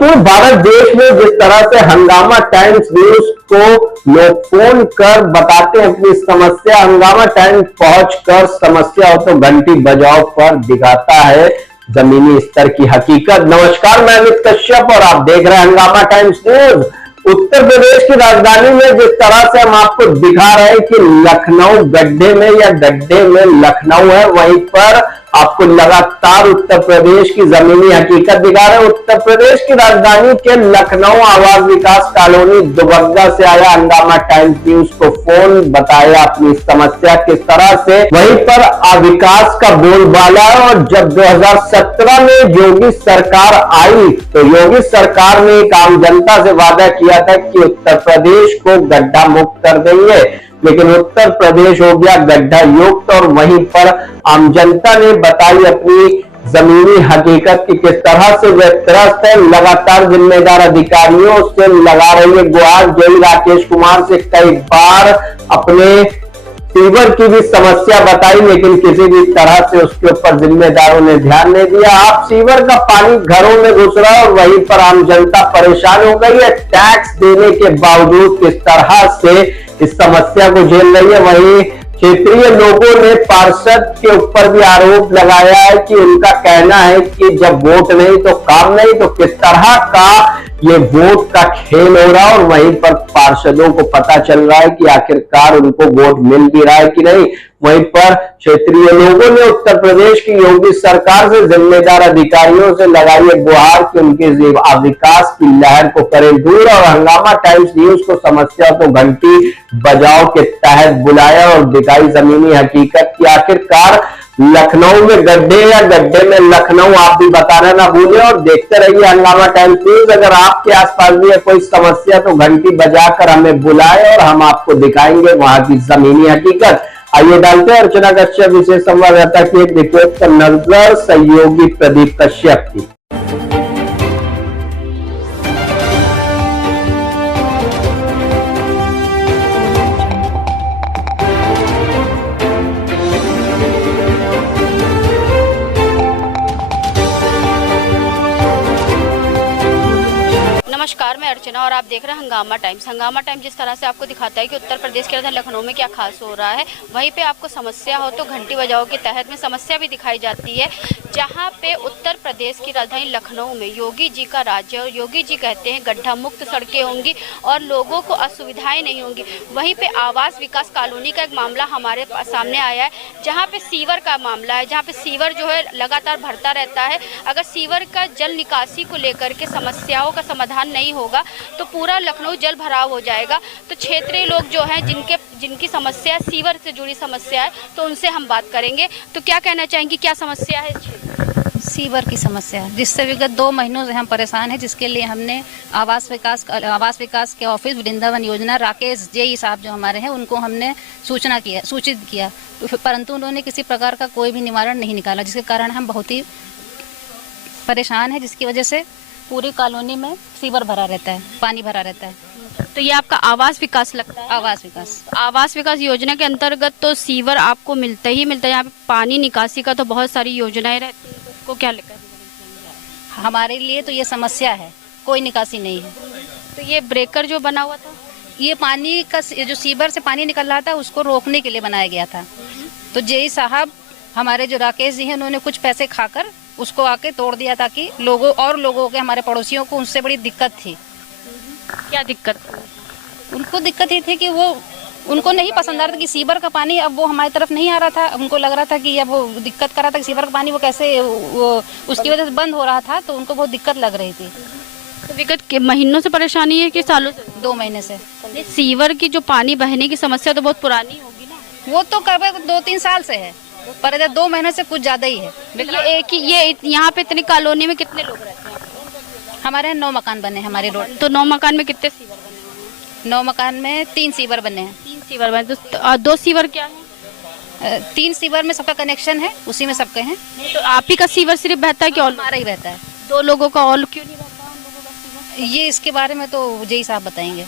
पूरे भारत देश में जिस तरह से हंगामा टाइम्स न्यूज को लोग फोन कर बताते हैं अपनी समस्या, हंगामा टाइम्स पहुंचकर समस्या हो तो घंटी बजाओ पर दिखाता है जमीनी स्तर की हकीकत। नमस्कार, मैं अमित कश्यप और आप देख रहे हैं हंगामा टाइम्स न्यूज। उत्तर प्रदेश की राजधानी में जिस तरह से हम आपको दिखा रहे हैं कि लखनऊ गड्ढे में या गड्ढे में लखनऊ है, वहीं पर आपको लगातार उत्तर प्रदेश की जमीनी हकीकत दिखा रहे हैं। उत्तर प्रदेश की राजधानी के लखनऊ आवास विकास कॉलोनी दुबग्गा से आया हंगामा टाइम्स न्यूज को फोन, बताया अपनी समस्या किस तरह से वहीं पर विकास का बोलबाला। और जब 2017 में योगी सरकार आई तो योगी सरकार ने एक आम जनता से वादा किया था कि उत्तर प्रदेश को गड्ढा मुक्त कर देंगे, लेकिन उत्तर प्रदेश हो गया गड्ढा युक्त। और वहीं पर आम जनता ने बताई अपनी जमीनी हकीकत की किस तरह से वे त्रस्त है। लगातार जिम्मेदार अधिकारियों से लगा रही है गुहार। जेई राकेश कुमार से कई बार अपने सीवर की भी समस्या बताई, लेकिन किसी भी तरह से उसके ऊपर जिम्मेदारों ने ध्यान नहीं दिया। आप सीवर का पानी घरों में घुस रहा है और वहीं पर आम जनता परेशान हो गई है। टैक्स देने के बावजूद किस तरह से इस समस्या को झेल रही है। वहीं क्षेत्रीय लोगों ने पार्षद के ऊपर भी आरोप लगाया है कि उनका कहना है कि जब वोट नहीं तो काम नहीं, तो किस तरह का ये वोट का खेल हो रहा है। और वहीं पर पार्षदों को पता चल रहा है कि आखिरकार उनको वोट मिल भी रहा है कि नहीं। वहीं पर क्षेत्रीय लोगों ने उत्तर प्रदेश की योगी सरकार से जिम्मेदार अधिकारियों से लगाई है गुहार कि उनके विकास की लहर को करें दूर। और हंगामा टाइम्स न्यूज को समस्या तो घंटी बजाओ के तहत बुलाया और दिखाई जमीनी हकीकत की आखिरकार लखनऊ में गड्ढे या गड्ढे में लखनऊ। आप भी बताना ना भूलें और देखते रहिए हंगामा टाइम्स न्यूज। अगर आपके आसपास भी है कोई समस्या तो घंटी बजाकर हमें बुलाएं और हम आपको दिखाएंगे वहां की जमीनी हकीकत। आइए डालते हैं अर्चना कश्यप विशेष संवाददाता की एक रिपोर्ट पर नजर, सहयोगी प्रदीप कश्यप की। नमस्कार, मैं अर्चना और आप देख रहे हैं हंगामा टाइम्स। हंगामा टाइम्स जिस तरह से आपको दिखाता है कि उत्तर प्रदेश के राजधानी लखनऊ में क्या खास हो रहा है, वहीं पे आपको समस्या हो तो घंटी बजाओ के तहत में समस्या भी दिखाई जाती है। जहां पे उत्तर प्रदेश की राजधानी लखनऊ में योगी जी का राज्य और योगी जी कहते हैं गड्ढा मुक्त सड़कें होंगी और लोगों को असुविधाएं नहीं होंगी। वहीं पे आवास विकास कॉलोनी का एक मामला हमारे सामने आया है, जहाँ पे सीवर का मामला है, जहाँ पे सीवर जो है लगातार भरता रहता है। अगर सीवर का जल निकासी को लेकर के समस्याओं का समाधान नहीं होगा तो पूरा लखनऊ जल भराव हो जाएगा। तो क्षेत्रीय लोग जो हैं जिनकी समस्या सीवर से जुड़ी समस्या है, तो उनसे हम बात करेंगे। तो क्या कहना चाहेंगी, क्या समस्या है? सीवर की समस्या जिससे विगत 2 महीनों से हम परेशान हैं, जिसके लिए हमने आवास विकास के ऑफिस वृंदावन योजना राकेश जेई साहब जो हमारे हैं उनको हमने सूचित किया, परंतु उन्होंने किसी प्रकार का कोई भी निवारण नहीं निकाला, जिसके कारण हम बहुत ही परेशान हैं। जिसकी वजह से पूरी कॉलोनी में सीवर भरा रहता है, पानी भरा रहता है। तो ये आपका आवास विकास लगता है? आवास विकास योजना के अंतर्गत तो सीवर आपको मिलता ही मिलता है। यहाँ पे पानी निकासी का तो बहुत सारी योजनाएं रहती है, तो उसको क्या लेकर? हमारे लिए तो ये समस्या है, कोई निकासी नहीं है। तो ये ब्रेकर जो बना हुआ था, ये पानी का जो सीवर से पानी निकल रहा था उसको रोकने के लिए बनाया गया था। तो जेई साहब हमारे जो राकेश जी हैं उन्होंने कुछ पैसे खाकर उसको आके तोड़ दिया, ताकि लोगों के हमारे पड़ोसियों को उससे बड़ी दिक्कत थी। क्या दिक्कत? उनको दिक्कत ये थी कि उनको नहीं पसंद आ रहा था कि सीवर का पानी अब वो हमारी तरफ नहीं आ रहा था। उनको लग रहा था कि अब वो दिक्कत कर रहा था कि सीवर का पानी वो कैसे उसकी वजह से बंद हो रहा था, तो उनको बहुत दिक्कत लग रही थी। तो विगत के महीनों से परेशानी है कि सालों से? 2 महीने से। सीवर की जो पानी बहने की समस्या तो बहुत पुरानी होगी ना? वो तो करीब 2-3 साल से है, पर इधर 2 महीने से कुछ ज्यादा ही है। ये यहाँ पे इतनी कॉलोनी में कितने लोग रहते हैं? हमारे यहाँ 9 मकान बने हैं हमारे रोड। तो 9 मकान में कितने सीवर बने हैं? 9 मकान में 3 सीवर बने हैं। 3 सीवर बने, तो 2 सीवर क्या है? 3 सीवर में सबका कनेक्शन है, उसी में सबके हैं। तो आप ही का सीवर सिर्फ बहता है कि और हमारा ही बहता है? 2 लोगों का और क्यों नहीं बहता? ये इसके बारे में तो जेई साहब बताएंगे।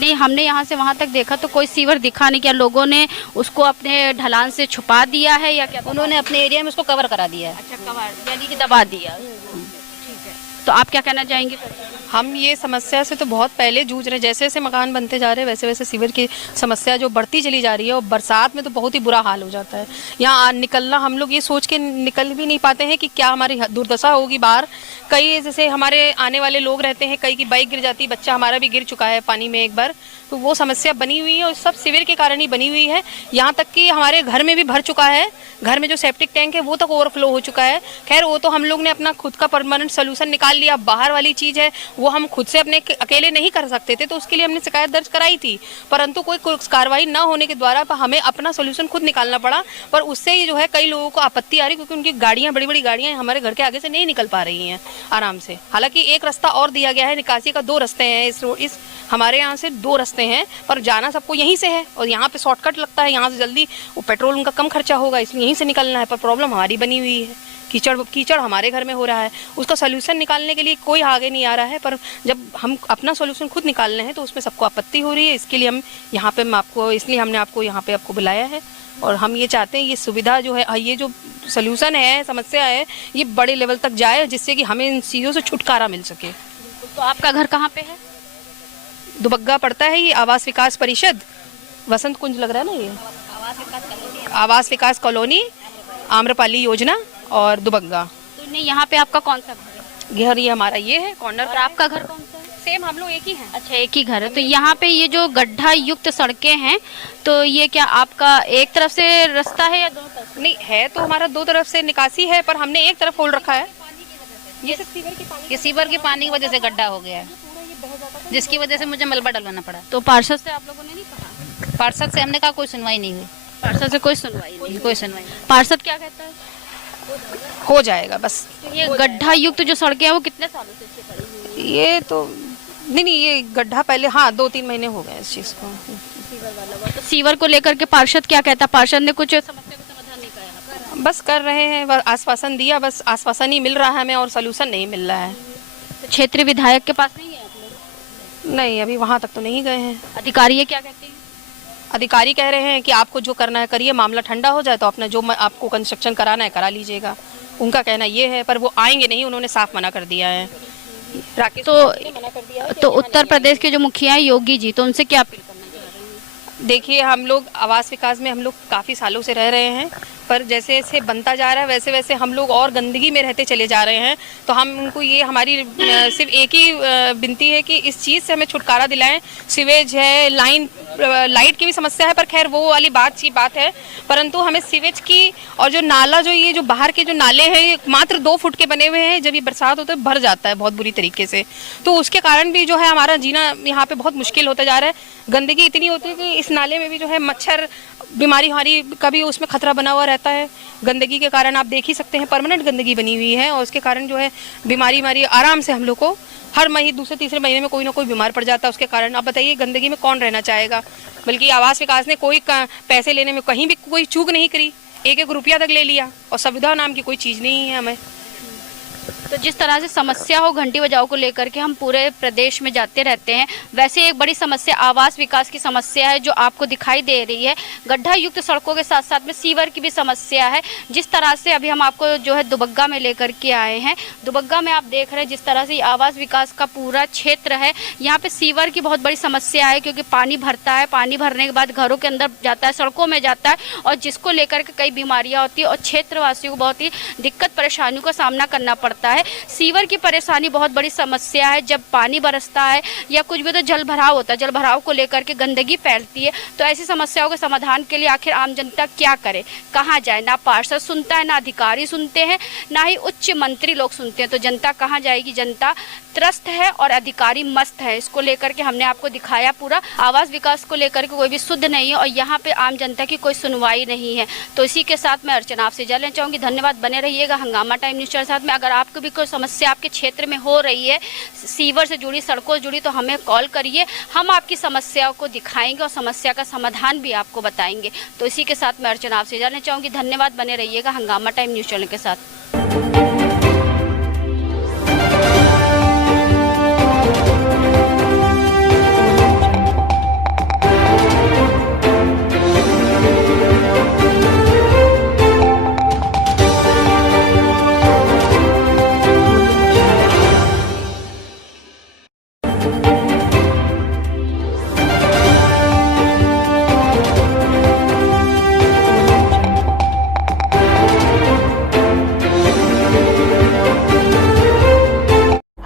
नहीं, हमने यहाँ से वहाँ तक देखा तो कोई सीवर दिखा नहीं। क्या लोगों ने उसको अपने ढलान से छुपा दिया है या क्या? उन्होंने अपने एरिया में उसको कवर करा दिया है। अच्छा, कवर यानी कि दबा दिया। ठीक है। तो आप क्या कहना चाहेंगे? हम ये समस्या से तो बहुत पहले जूझ रहे हैं। जैसे जैसे मकान बनते जा रहे हैं वैसे वैसे सीवर की समस्या जो बढ़ती चली जा रही है, और बरसात में तो बहुत ही बुरा हाल हो जाता है। यहाँ निकलना, हम लोग ये सोच के निकल भी नहीं पाते हैं कि क्या हमारी दुर्दशा होगी बाहर। कई जैसे हमारे आने वाले लोग रहते हैं, कई की बाइक गिर जाती है, बच्चा हमारा भी गिर चुका है पानी में एक बार, तो वो समस्या बनी हुई है और सब सीवर के कारण ही बनी हुई है। यहाँ तक कि हमारे घर में भी भर चुका है, घर में जो सेप्टिक टैंक है वो तक ओवरफ्लो हो चुका है। खैर वो तो हम लोग ने अपना खुद का परमानेंट सोल्यूशन निकाल लिया। बाहर वाली चीज़ है वो हम खुद से अपने अकेले नहीं कर सकते थे, तो उसके लिए हमने शिकायत दर्ज कराई थी, परंतु कोई कार्रवाई न होने के द्वारा हमें अपना सोल्यूशन खुद निकालना पड़ा। पर उससे ही जो है कई लोगों को आपत्ति आ रही, क्योंकि उनकी गाड़ियाँ, बड़ी बड़ी गाड़ियाँ हमारे घर के आगे से नहीं निकल पा रही हैं आराम से। हालांकि एक रास्ता और दिया गया है, निकासी का 2 रास्ते हैं इस हमारे यहाँ से 2 रास्ते हैं, पर जाना सबको यहीं से है और यहाँ पे शॉर्टकट लगता है, यहाँ से जल्दी वो पेट्रोल उनका कम खर्चा होगा, इसलिए यहीं से निकलना है। पर प्रॉब्लम हमारी बनी हुई है, कीचड़ हमारे घर में हो रहा है, उसका सोल्यूशन निकालने के लिए कोई आगे नहीं आ रहा है। पर जब हम अपना सोल्यूशन खुद निकालने हैं तो उसमें सबको आपत्ति हो रही है। इसके लिए हम यहाँ पे इसलिए हमने आपको यहाँ पे बुलाया है, और हम ये चाहते हैं ये सुविधा जो है, ये जो सोल्यूशन है, समस्या है, ये बड़े लेवल तक जाए, जिससे कि हमें इन चीज़ों से छुटकारा मिल सके। तो आपका घर कहाँ पे है? दुबग्गा पड़ता है ये, आवास विकास परिषद, वसंत कुंज लग रहा है ना ये, आवास विकास कॉलोनी, आम्रपाली योजना और दुबग्गा। तो नहीं, यहाँ पे आपका कौन सा घर है? घर ये हमारा ये है कॉर्नर। और आपका घर कौन सा है? सेम, हम लोग एक ही हैं। अच्छा, एक ही घर है। तो यहाँ पे ये जो गड्ढा युक्त सड़कें हैं, तो ये क्या आपका एक तरफ से रास्ता है या दोनों तरफ? नहीं है, तो हमारा 2 तरफ से निकासी है, पर हमने एक तरफ खोल रखा है। ये सीवर के पानी की वजह से गड्ढा हो गया है, जिसकी वजह से मुझे मलबा डलवाना पड़ा। तो पार्षद से आप लोगों ने नहीं कहा? पार्षद से हमने कहा, कोई सुनवाई नहीं हुई। पार्षद से कोई सुनवाई नहीं? कोई सुनवाई नहीं। पार्षद क्या कहता है? हो जाएगा बस। तो ये गड्ढा युक्त जो सड़कें हैं वो कितने सालों से इससे पड़ी हुई हैं? ये तो नहीं, ये गड्ढा पहले, हाँ 2-3 महीने हो गए इस चीज़ को। तो सीवर को लेकर के पार्षद क्या कहता है? पार्षद ने कुछ समस्या का समाधान नहीं किया? बस कर रहे हैं, बस आश्वासन दिया, बस आश्वासन ही मिल रहा है हमें, और सोल्यूशन नहीं मिल रहा है। तो क्षेत्रीय विधायक के पास नहीं है आप लोग? नहीं, अभी वहाँ तक तो नहीं गए हैं। अधिकारी ये क्या कहते हैं? अधिकारी कह रहे हैं कि आपको जो करना है करिए, मामला ठंडा हो जाए तो अपना जो आपको कंस्ट्रक्शन कराना है करा लीजिएगा, उनका कहना ये है। पर वो आएंगे नहीं, उन्होंने साफ मना कर दिया है। राकेश मना कर दिया है। तो उत्तर प्रदेश के जो मुखिया हैं योगी जी, तो उनसे क्या अपील करना चाह रहे हैं? देखिए, हम लोग आवास विकास में हम लोग काफ़ी सालों से रह रहे हैं, पर जैसे जैसे बनता जा रहा है वैसे वैसे हम लोग और गंदगी में रहते चले जा रहे हैं। तो हम उनको ये, हमारी सिर्फ एक ही विनती है कि इस चीज़ से हमें छुटकारा दिलाएं। सीवेज है, लाइट की भी समस्या है, पर खैर वो वाली बात है, परंतु हमें सीवेज की, और जो नाला, जो ये जो बाहर के जो नाले हैं, ये मात्र 2 फुट के बने हुए हैं, जब ये बरसात होता है भर जाता है बहुत बुरी तरीके से, तो उसके कारण भी जो है हमारा जीना यहाँ पे बहुत मुश्किल होता जा रहा है। गंदगी इतनी होती है कि इस नाले में भी जो है मच्छर, बीमारी हमारी का भी उसमें खतरा बना हुआ रहता है। गंदगी के कारण आप देख ही सकते हैं, परमानेंट गंदगी बनी हुई है, और उसके कारण जो है बीमारी आराम से हम लोग को हर महीने, दूसरे तीसरे महीने में कोई ना कोई बीमार पड़ जाता है उसके कारण। अब बताइए, गंदगी में कौन रहना चाहेगा? बल्कि आवास विकास ने कोई पैसे लेने में कहीं भी कोई चूक नहीं करी, 1-1 रुपया तक ले लिया, और सुविधा नाम की कोई चीज़ नहीं है हमें। तो जिस तरह से समस्या हो घंटी बजाओ को लेकर के हम पूरे प्रदेश में जाते रहते हैं, वैसे एक बड़ी समस्या आवास विकास की समस्या है जो आपको दिखाई दे रही है। गड्ढा युक्त सड़कों के साथ साथ में सीवर की भी समस्या है। जिस तरह से अभी हम आपको जो है दुबग्गा में लेकर के आए हैं, दुबग्गा में आप देख रहे हैं जिस तरह से आवास विकास का पूरा क्षेत्र है, यहाँ पे सीवर की बहुत बड़ी समस्या है, क्योंकि पानी भरता है, पानी भरने के बाद घरों के अंदर जाता है, सड़कों में जाता है, और जिसको लेकर के कई बीमारियाँ होती है और क्षेत्रवासियों को बहुत ही दिक्कत परेशानियों का सामना करना पड़ता है। सीवर की परेशानी बहुत बड़ी समस्या है। जब पानी बरसता है या कुछ भी, तो जल भराव होता है, जल भराव को लेकर के गंदगी फैलती है। तो ऐसी समस्याओं के समाधान के लिए आखिर आम जनता क्या करे, कहाँ जाए? ना पार्षद सुनता है, ना अधिकारी सुनते हैं, ना ही उच्च मंत्री लोग सुनते हैं। तो जनता कहाँ जाएगी? जनता त्रस्त है और अधिकारी मस्त है। इसको लेकर के हमने आपको दिखाया पूरा। आवास विकास को लेकर के कोई भी शुद्ध नहीं है और यहाँ पे आम जनता की कोई सुनवाई नहीं है। तो इसी के साथ मैं अर्चना आपसे इजाज़त लेना चाहूँगी। धन्यवाद, बने रहिएगा हंगामा टाइम न्यूज़ के साथ में। अगर आपको भी कोई समस्या आपके क्षेत्र में हो रही है, सीवर से जुड़ी, सड़कों से जुड़ी, तो हमें कॉल करिए, हम आपकी समस्याओं को दिखाएंगे और समस्या का समाधान भी आपको बताएंगे। तो इसी के साथ मैं अर्चना आपसे इजाज़त लेना चाहूँगी। धन्यवाद, बने रहिएगा हंगामा टाइम न्यूज़ चैनल के साथ।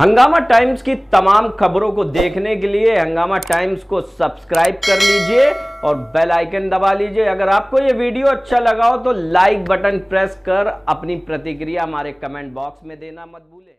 हंगामा टाइम्स की तमाम खबरों को देखने के लिए हंगामा टाइम्स को सब्सक्राइब कर लीजिए और बेल आइकन दबा लीजिए। अगर आपको ये वीडियो अच्छा लगा हो तो लाइक बटन प्रेस कर अपनी प्रतिक्रिया हमारे कमेंट बॉक्स में देना मत भूलें।